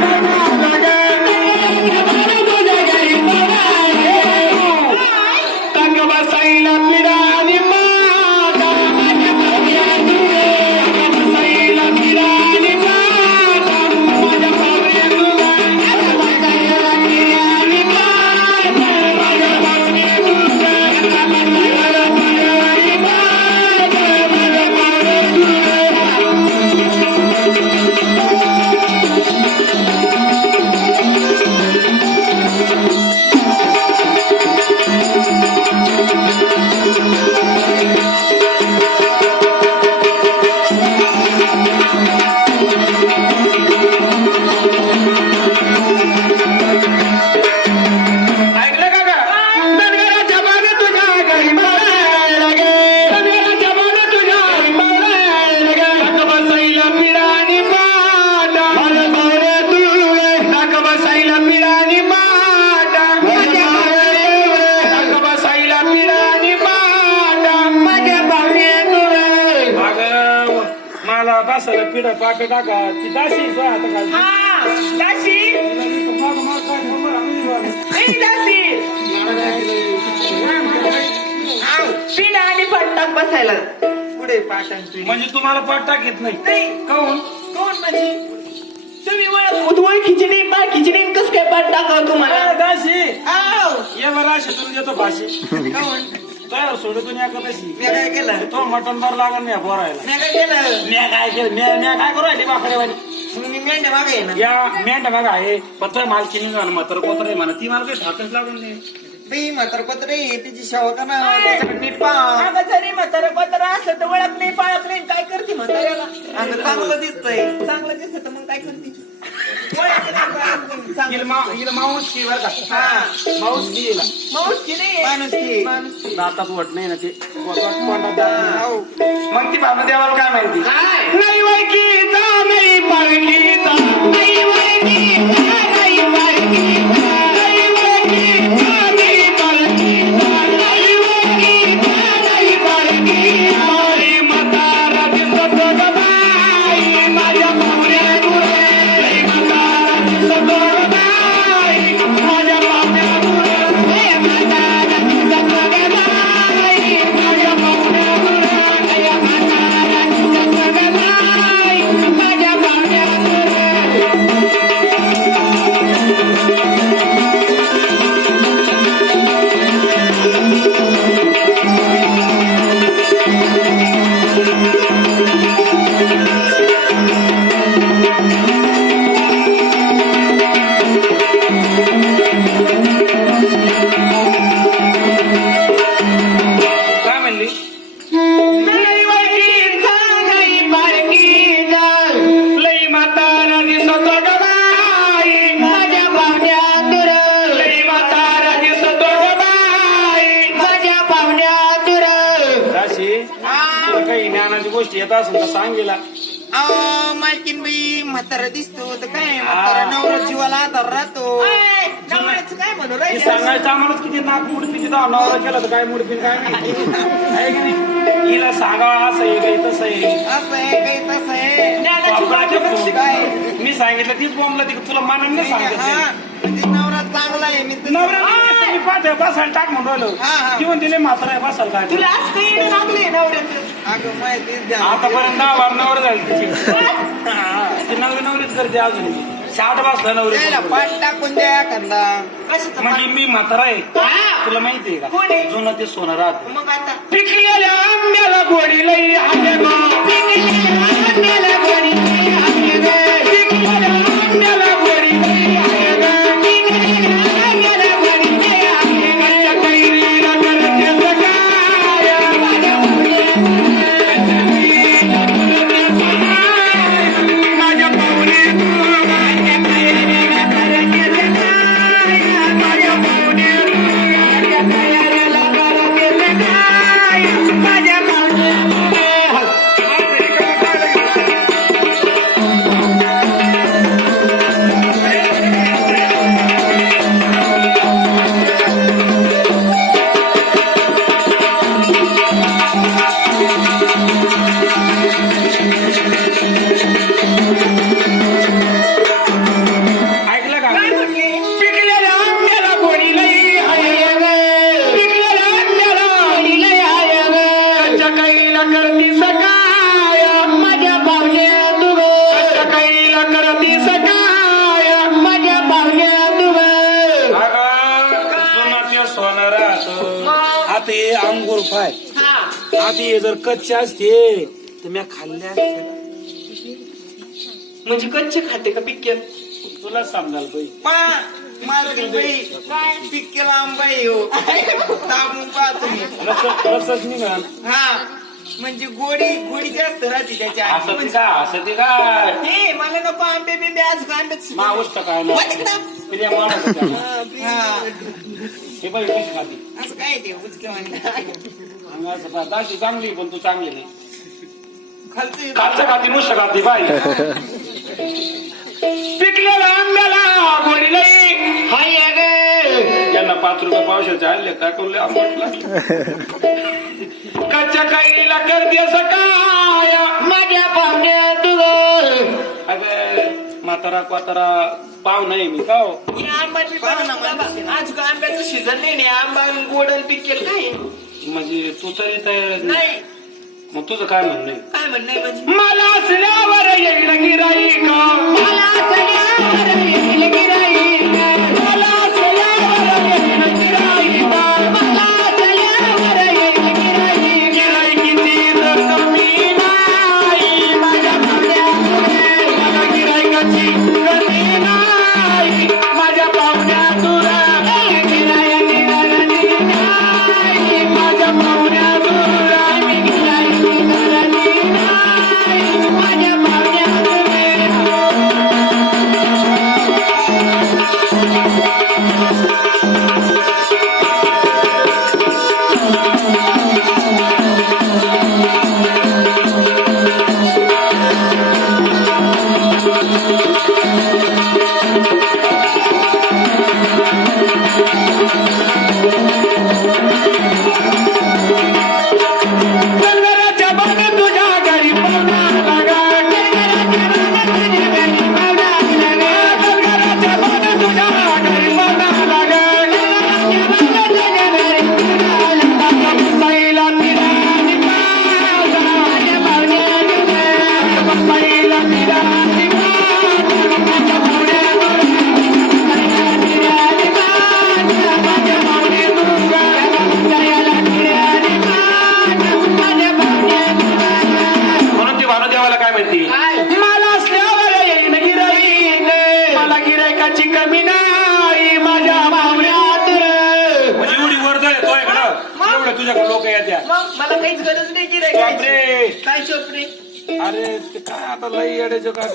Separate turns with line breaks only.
Bye-bye. मला बसायला पिढ पाठ टाका. ती दाशी आता.
हा, दाशी. नाही दाशी पिढा आणि बसायला. पुढे पाटण पिढी?
म्हणजे तुम्हाला पाठ टाकीत नाही.
नाही.
काऊन
कोण म्हणजे? तुम्ही ओळख उद्वळ खिचडी बा खिचडी कस काय पाठ टाकाव तुम्हाला?
दाशी
आव,
ये बरं अशी तुला देतो भाषी
कोण
काय सोडतो नाही का तशी
मी काय केलं?
तो मटन बार लागल नाही बोरायला
मी काय केलं?
म्या काय केलं? म्या काय करू राहिली
मग मी मेंढ्या मागे आहे ना.
या मेंढ बघा आहे. पत्र मालकीने झालं मात्र पत्र आहे म्हणा. ती मला काही ठाकच लागून नाही.
बाई म्हातार पत्र तिची सेवा करा त्याच्याकडे नीट पहा अगं जरी म्हातार पत्र असलं तर ओळख नाही पाळत नाही. काय करते म्हाताऱ्याला? अगं चांगलं दिसतंय. चांगलं दिसत तर मग काय करते?
माऊस की बरं का?
हा.
माऊस की हिला
माणूस की नाही माणूस की माणूस
दातात वट नाही ना ते. वट- वट- तोंडात दात नाही. मग ती बाबा देवाला काय माहिती?
नाही वळखीचा, नाही. नाही वळखीचा, नाही पारखीचा. नाही वळखीचा,
गोष्टी येत असेल तर सांगेला
अहो मालकीन बाई म्हातारा दिसतो तर काय म्हातारा नवरा जीवाला आधार राहतो. नवऱ्याचं काय म्हणू
हे
राहिले
सांगायचं आम्हालाच किती नाक मुडपी तिथं. नवरा केला तर काय मुडपीन काय माहिती. आहे की नाही? हिला सांगावं असं आहे काही तसं आहे.
असं आहे काही तसं आहे. ज्ञानाची काय?
मी सांगितलं तीच बोंबला ती तुला मानून नाही सांगत ते.
नवरा चांगला आहे मी तर-
नवऱ्याला नुसतं मी पाहते बसायला टाक म्हणून राहिलो.
हा, हा.
म्हातारा आहे बसायला काय
तुला आज काही येणं लागले नवऱ्याचं. अगं माहितीच द्या
आतापर्यंत दहा बार नवरे झाले तिची हा, ती नवरी नवरीच करते अजून. शाट बसला नवरी
त्याला पाठ टाकून द्या एखादा. कशाचं
म्हणजे मी म्हातारा आहे.
हा.
तुला माहितीये का?
कोण आहे?
जुनं ते सोनं राहत.
मग आता.
पिकलेल्या आंब्याला गोडी लई. पिकलेल्या आंब्याला
करू पाय
हा
आधी हे जर कच्चे असते तर मी खाल्ल्या.
म्हणजे कच्चे खाते का पिक्के?
तुला समजाल
पा मालकीन बाई. काय? पिक्केला आंबाई हो. दाबून
रसच निघाल.
हा म्हणजे गोडी गोडी जास्त राहते त्याच्या
असं ती का असं ती काय?
हे मला नको आंबे बिंबे आज आंबे
मावस काय ना? प्रिया माणूस.
हा.
हे बाई कशी खाते.
ते उचके
दाशी चांगली पण तू चांगली नाही.
खालचं
खाती नुसतं खाती बाई. पिकलेल्या आंब्याला नाही
हाय गे
यांना पाच रुपये पावशाचे आणले काय करू आंबट लागले. कच्च्या कैरीला कर दे सकाय
माझ्या पाहुण्या तू
अगं म्हातारा क्वातारा पाव नाही मी का हो?
आंबा बी ना. आज का आंब्याचं सीझन नाही नाही आंबा गोडन पिकेल काय
म्हणजे तू तरी तर
नाही
मग तुझं काय म्हणणं आहे?
काय म्हणणं म्हणजे
मला असल्यावर येईल गिराईक
मला सगळ्यावर येईल गिराईक.
तुझ्याकडे लोक येत्या.
मग मला काहीच गरज नाही गिरायकाची
बापरे.
काय
अरे ते काय आता लई येड्याचं काय